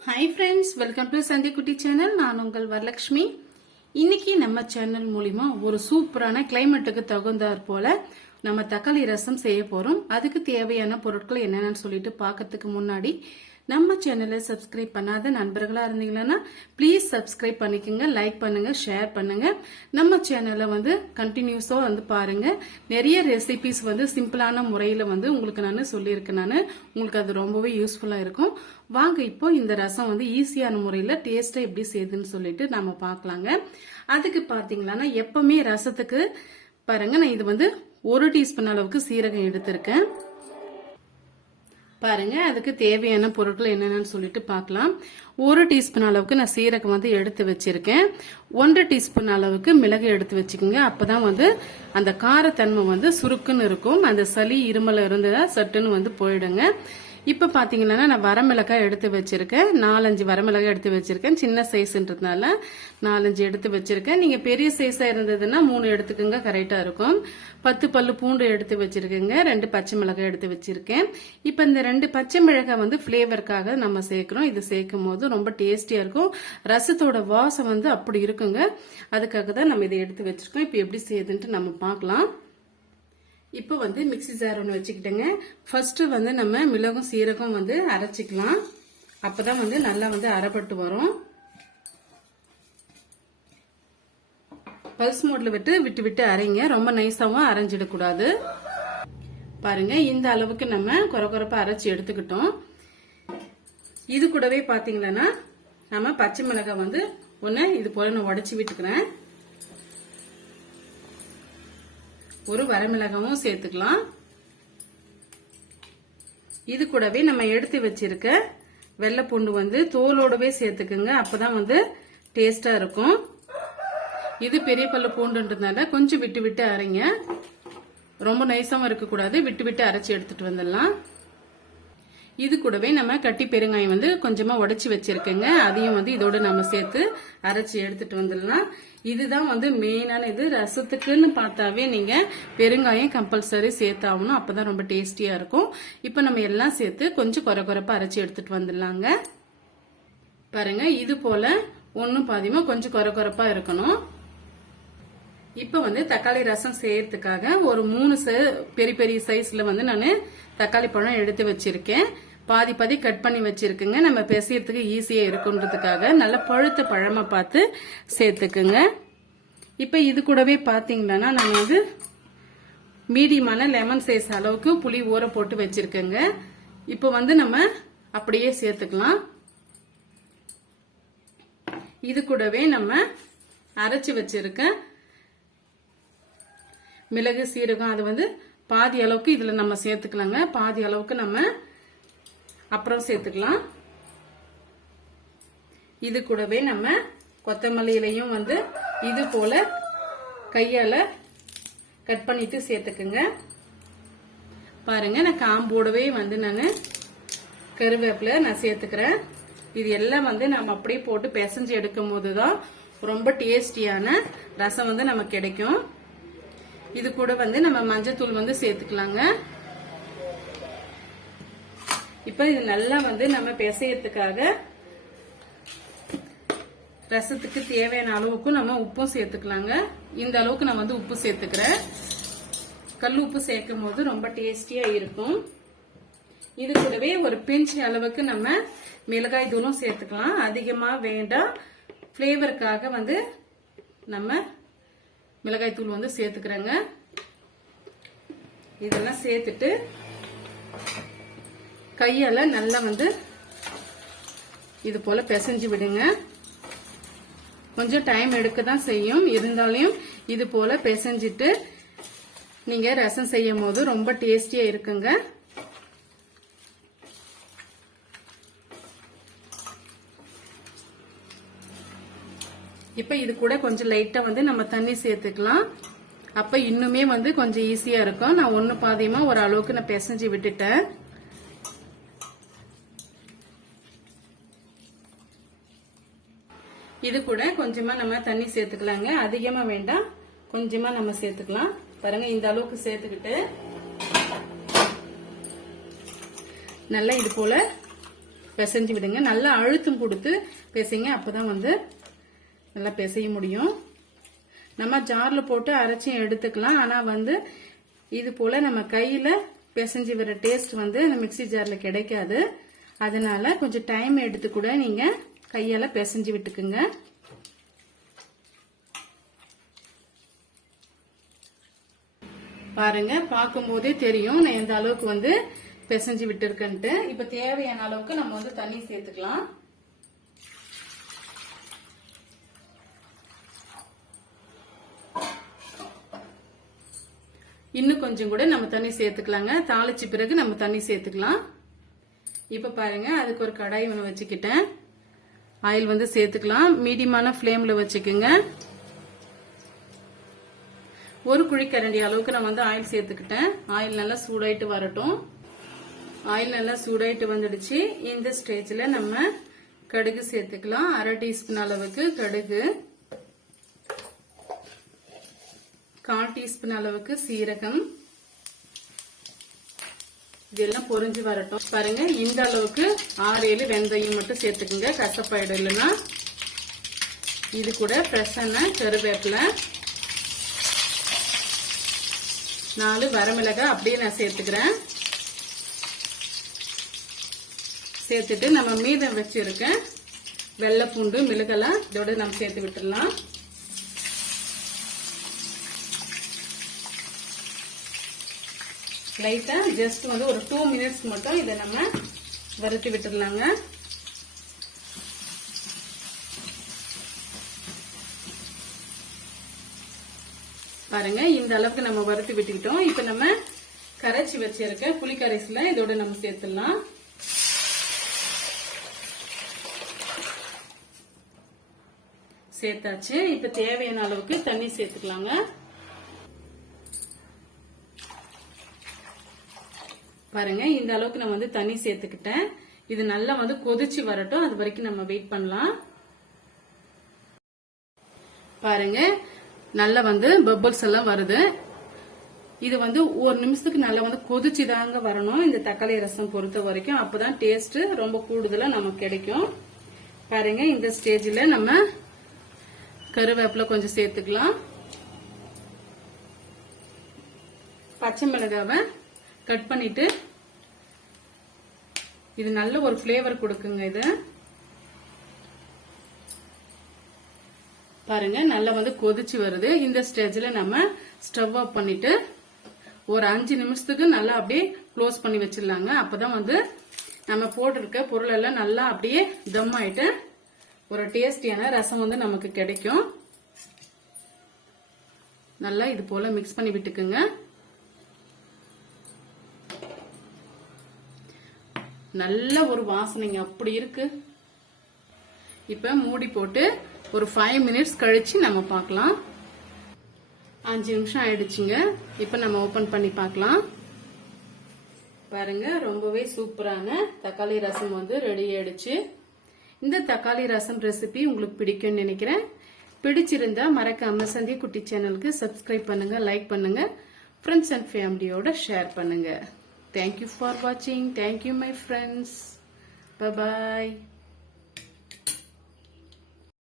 Hi friends welcome to Chandikutti channel நான் உங்கள் வரலட்சுமி இன்னைக்கு நம்ம சேனல் மூலிமா ஒரு சூப்பரான கிளைமேட்டுக்கு தகுந்தாற் போல நம்ம தக்காளி ரசம் செய்ய போகிறோம் அதுக்கு தேவையான பொருட்கள் என்னென்னு சொல்லிட்டு பார்க்கறதுக்கு முன்னாடி நம்ம சேனலை சப்ஸ்கிரைப் பண்ணாத நண்பர்களாக இருந்தீங்கன்னா ப்ளீஸ் சப்ஸ்கிரைப் பண்ணிக்கோங்க லைக் பண்ணுங்க ஷேர் பண்ணுங்க. நம்ம சேனலை வந்து கண்டினியூஸாக வந்து பாருங்க. நிறைய ரெசிபிஸ் வந்து சிம்பிளான முறையில் வந்து உங்களுக்கு நான் சொல்லியிருக்கேன் நான். உங்களுக்கு அது ரொம்பவே யூஸ்ஃபுல்லாக இருக்கும். வாங்க இப்போ இந்த ரசம் வந்து ஈஸியான முறையில் டேஸ்ட்டாக எப்படி செய்யுதுன்னு சொல்லிட்டு நம்ம பார்க்கலாங்க. அதுக்கு பாத்தீங்களன்னா எப்பவுமே ரசத்துக்கு பாருங்க நான் இது வந்து ஒரு டீஸ்பூன் அளவுக்கு சீரகம் எடுத்திருக்கேன். பாருங்க அதுக்கு தேவையான பொருட்கள் என்னென்னு சொல்லிட்டு பார்க்கலாம். ஒரு டீஸ்பூன் அளவுக்கு நான் சீரகம் வந்து எடுத்து வச்சிருக்கேன். ஒன்றரை டீஸ்பூன் அளவுக்கு மிளகு எடுத்து வச்சுக்கோங்க. அப்பதான் வந்து அந்த காரத்தன்மை வந்து சுருக்குன்னு இருக்கும். அந்த சளி இருமல் இருந்ததா சட்டுன்னு வந்து போயிடுங்க. இப்ப பாத்தீங்கன்னா நான் வரமிளகாய் எடுத்து வச்சிருக்கேன். நாலஞ்சு வரமிளகாய் எடுத்து வச்சிருக்கேன். சின்ன சைஸ்ன்றதுனால நாலஞ்சு எடுத்து வச்சிருக்கேன். நீங்க பெரிய சைஸா இருந்ததுன்னா மூணு எடுத்துக்கோங்க கரெக்டா இருக்கும். பத்து பல்லு பூண்டு எடுத்து வச்சிருக்கேங்க. ரெண்டு பச்சை மிளகாய் எடுத்து வச்சிருக்கேன். இப்ப இந்த ரெண்டு பச்சை மிளகாய் வந்து பிளேவருக்காக நம்ம சேர்க்கிறோம். இது சேர்க்கும் போது ரொம்ப டேஸ்டியா இருக்கும். ரசத்தோட வாசம் வந்து அப்படி இருக்குங்க. அதுக்காக தான் நம்ம இதை எடுத்து வச்சிருக்கோம். இப்ப எப்படி செய்யுதுன்ட்டு நம்ம பார்க்கலாம். இப்போ வந்து மிக்ஸி ஜார் ஒன்று வச்சுக்கிட்டேங்க. ஃபர்ஸ்ட்டு வந்து நம்ம மிளகும் சீரகம் வந்து அரைச்சிக்கலாம். அப்போ தான் வந்து நல்லா வந்து அரைப்பட்டு வரும். பல்ஸ் மோட்ல விட்டு விட்டு விட்டு அரைங்க. ரொம்ப நைஸாகவும் அரைஞ்சிடக்கூடாது. பாருங்க இந்த அளவுக்கு நம்ம குறை குறைப்பா அரைச்சி எடுத்துக்கிட்டோம். இது கூடவே பார்த்தீங்கன்னா நம்ம பச்சை மிளகாய் வந்து ஒன்று இது போல நான் உடச்சி விட்டுக்கிறேன். ஒரு வரமிளகாவும் சேர்த்துக்கலாம். இது கூடவே நம்ம எடுத்து வச்சிருக்க வெள்ளை பூண்டு வந்து தோலோடவே சேர்த்துக்குங்க. அப்பதான் வந்து டேஸ்டா இருக்கும். இது பெரிய பல்ல பூண்டுன்றதுனால கொஞ்சம் விட்டு விட்டு அரைங்க. ரொம்ப நைஸாவும் இருக்கக்கூடாது. விட்டு விட்டு அரைச்சி எடுத்துட்டு வந்துடலாம். இது கூடவே நம்ம கட்டி பெருங்காயம் வந்து கொஞ்சமா உடச்சி வச்சிருக்கேங்க. அதையும் வந்து இதோட நம்ம சேர்த்து அரைச்சி எடுத்துட்டு வந்துடலாம். இதுதான் வந்து மெயினான இது. ரசத்துக்குன்னு பார்த்தாவே நீங்க பெருங்காயம் கம்பல்சரி சேர்த்தாகணும். அப்பதான் ரொம்ப டேஸ்டியா இருக்கும். இப்போ நம்ம எல்லாம் சேர்த்து கொஞ்சம் குறை குறைப்பா அரைச்சி எடுத்துட்டு வந்துடலாங்க. பாருங்க இது போல ஒன்னும் பாதியமா கொஞ்சம் குறை குறைப்பா இருக்கணும். இப்ப வந்து தக்காளி ரசம் செய்யறதுக்காக ஒரு மூணு பெரிய பெரிய சைஸ்ல வந்து நான் தக்காளி பழம் எடுத்து வச்சிருக்கேன். பாதி பாதி கட் பண்ணி வச்சிருக்குங்க. நம்ம பேசுகிறதுக்கு ஈஸியாக இருக்குன்றதுக்காக நல்ல பழுத்த பழமாக பார்த்து சேர்த்துக்குங்க. இப்போ இது கூடவே பார்த்தீங்கன்னா நம்ம வந்து மீடியமான லெமன் சைஸ் அளவுக்கு புளி ஊற போட்டு வச்சிருக்கேங்க. இப்போ வந்து நம்ம அப்படியே சேர்த்துக்கலாம். இது கூடவே நம்ம அரைச்சி வச்சிருக்க மிளகு சீரகம் அது வந்து பாதி அளவுக்கு இதில் நம்ம சேர்த்துக்கலாங்க. பாதி அளவுக்கு நம்ம அப்புறம் சேர்த்துக்கலாம். இது கூடவே நம்ம கொத்தமல்லியிலையும் வந்து இது போல கையால கட் பண்ணிட்டு சேர்த்துக்குங்க. பாருங்க நான் காம்போடவே வந்து நான் கருவேப்பிலை நான் சேர்த்துக்கிறேன். இது எல்லாம் வந்து நம்ம அப்படியே போட்டு பிசைஞ்சு எடுக்கும் போது தான் ரொம்ப டேஸ்டியான ரசம் வந்து நமக்கு கிடைக்கும். இது கூட வந்து நம்ம மஞ்சத்தூள் வந்து சேர்த்துக்கலாங்க. இப்ப இது நல்லா வந்து நம்ம பிசையத்துக்காக ரசத்துக்கு தேவையான அளவுக்கு நம்ம உப்பும் சேர்த்துக்கலாங்க. இந்த அளவுக்கு நான் வந்து உப்பு சேர்த்துக்கிறேன். கல் உப்பு சேர்க்கும் போது ரொம்ப டேஸ்டியா இருக்கும். இது கூடவே ஒரு பிஞ்ச் அளவுக்கு நம்ம மிளகாய் தூளும் சேர்த்துக்கலாம். அதிகமா வேண்டாம். ஃப்ளேவருக்காக வந்து நம்ம மிளகாய் தூள் வந்து சேர்த்துக்கிறேங்க. இதெல்லாம் சேர்த்துட்டு கையால் நல்லா வந்து இது போல் பிசைஞ்சு விடுங்க. கொஞ்சம் டைம் எடுக்க தான் செய்யும். இருந்தாலும் இது போல் பிசைஞ்சிட்டு நீங்கள் ரசம் செய்யும் போது ரொம்ப டேஸ்டியாக இருக்குங்க. இப்போ இது கூட கொஞ்சம் லைட்டாக வந்து நம்ம தண்ணி சேர்த்துக்கலாம். அப்போ இன்னுமே வந்து கொஞ்சம் ஈஸியாக இருக்கும். நான் ஒன்று பாதியமாக ஒரு அளவுக்கு நான் பிசைஞ்சு விட்டுட்டேன். இது கூட கொஞ்சமா நம்ம தண்ணி சேர்த்துக்கலாங்க. அதிகமா வேண்டாம். கொஞ்சமா நம்ம சேர்த்துக்கலாம். பாருங்க இந்த அளவுக்கு சேர்த்துக்கிட்டு நல்லா இது போல பிசைஞ்சு விடுங்க. நல்லா அழுத்தம் கொடுத்து பிசைங்க. அப்பதான் வந்து நல்லா பிசைய முடியும். நம்ம ஜார்ல போட்டு அரைச்சும் எடுத்துக்கலாம். ஆனா வந்து இது போல நம்ம கையில பிசைஞ்சு வர டேஸ்ட் வந்து அந்த மிக்ஸி ஜார்ல கிடைக்காது. அதனால கொஞ்சம் டைம் எடுத்து கூட நீங்க கையால் பிசைஞ்சு விட்டுக்குங்க. பாருங்க பார்க்கும்போதே தெரியும் நான் எந்த அளவுக்கு வந்து பிசைஞ்சு விட்டுருக்கேன்ட்டு. இப்போ தேவையான அளவுக்கு நம்ம வந்து தண்ணி சேர்த்துக்கலாம். இன்னும் கொஞ்சம் கூட நம்ம தண்ணி சேர்த்துக்கலாங்க. தாளிச்ச பிறகு நம்ம தண்ணி சேர்த்துக்கலாம். இப்போ பாருங்க அதுக்கு ஒரு கடாய் ஒன்று வச்சுக்கிட்டேன். ஆயில் வந்து சேர்த்துக்கலாம். மீடியமான ஃப்ளேமில் வச்சுக்கோங்க. ஒரு குழிக்கரண்டி அளவுக்கு நான் வந்து ஆயில் சேர்த்துக்கிட்டேன். ஆயில் நல்லா சூடாயிட்டு வரட்டும். ஆயில் நல்லா சூடாயிட்டு வந்துடுச்சு. இந்த ஸ்டேஜில் நம்ம கடுகு சேர்த்துக்கலாம். அரை டீஸ்பூன் அளவுக்கு கடுகு. கால் டீஸ்பூன் அளவுக்கு சீரகம். இதெல்லாம் பொரிஞ்சு வரட்டும். பாருங்க இந்த அளவுக்கு ஆறு ஏழு வெந்தயம் மட்டும் சேர்த்துக்குங்க. கசப்பாயிடும் இல்லைன்னா. இது கூட ஃப்ரெஷ்ஷான கருவேப்பிலை. நாலு வரமிளகாய் அப்படியே நான் சேர்த்துக்கிறேன். சேர்த்துட்டு நம்ம மீதம் வச்சிருக்கேன் வெள்ளைப்பூண்டு மிளகெல்லாம் இதோட நம்ம சேர்த்து விட்டுடலாம். லைட்டாக ஜஸ்ட் வந்து ஒரு டூ மினிட்ஸ் மட்டும் இதை நம்ம வறுத்து விட்டுடலாங்க. பாருங்க இந்த அளவுக்கு நம்ம வறுத்து விட்டுக்கிட்டோம். இப்போ நம்ம கரைச்சி வச்சிருக்க புளிக்கரைசில இதோட நம்ம சேர்த்துடலாம். சேர்த்தாச்சு. இப்ப தேவையான அளவுக்கு தண்ணி சேர்த்துக்கலாங்க. பாருங்க இந்த அளவுக்கு நான் வந்து தண்ணி சேர்த்துக்கிட்டேன். இது நல்லா வந்து கொதிச்சு வரட்டும். அது வரைக்கும் நம்ம வெயிட் பண்ணலாம். பாருங்க நல்லா வந்து பபிள்ஸ் எல்லாம் வருது. இது வந்து ஒரு நிமிஷத்துக்கு நல்லா வந்து கொதிச்சு தாங்க வரணும். இந்த தக்காளி ரசம் பொறுத்த வரைக்கும் அப்பதான் டேஸ்ட் ரொம்ப கூடுதலா நமக்கு கிடைக்கும். பாருங்க இந்த ஸ்டேஜ்ல நம்ம கருவேப்பிலை கொஞ்சம் சேர்த்துக்கலாம். பச்சை மிளகாவை கட் பண்ணிட்டு இது நல்ல ஒரு ஃப்ளேவர் கொடுக்குங்க இது. பாருங்க நல்லா வந்து கொதிச்சு வருது. இந்த ஸ்டேஜ்ல நம்ம ஸ்டவ் ஆஃப் பண்ணிட்டு ஒரு அஞ்சு நிமிஷத்துக்கு நல்லா அப்படியே க்ளோஸ் பண்ணி வச்சிடலாங்க. அப்பதான் வந்து நம்ம போட்டிருக்க பொருள் எல்லாம் நல்லா அப்படியே தம் ஆயிட்டு ஒரு டேஸ்டியான ரசம் வந்து நமக்கு கிடைக்கும். நல்லா இது போல மிக்ஸ் பண்ணி விட்டுக்குங்க. நல்ல ஒரு வாசனைங்க. அப்படி இருக்கு. இப்ப மூடி போட்டு ஒரு ஃபைவ் மினிட்ஸ் கழிச்சு நம்ம பார்க்கலாம். அஞ்சு நிமிஷம் ஆயிடுச்சுங்க. இப்ப நம்ம ஓபன் பண்ணி பார்க்கலாம். பாருங்க ரொம்பவே சூப்பரான தக்காளி ரசம் வந்து ரெடி ஆயிடுச்சு. இந்த தக்காளி ரசம் ரெசிபி உங்களுக்கு பிடிக்கும்னு நினைக்கிறேன். பிடிச்சிருந்தா மறக்காம சந்தி குட்டி சேனலுக்கு சப்ஸ்கிரைப் பண்ணுங்க லைக் பண்ணுங்க. ஃப்ரெண்ட்ஸ் அண்ட் ஃபேமிலியோட ஷேர் பண்ணுங்க. Thank you for watching. Thank you, my friends. Bye-bye.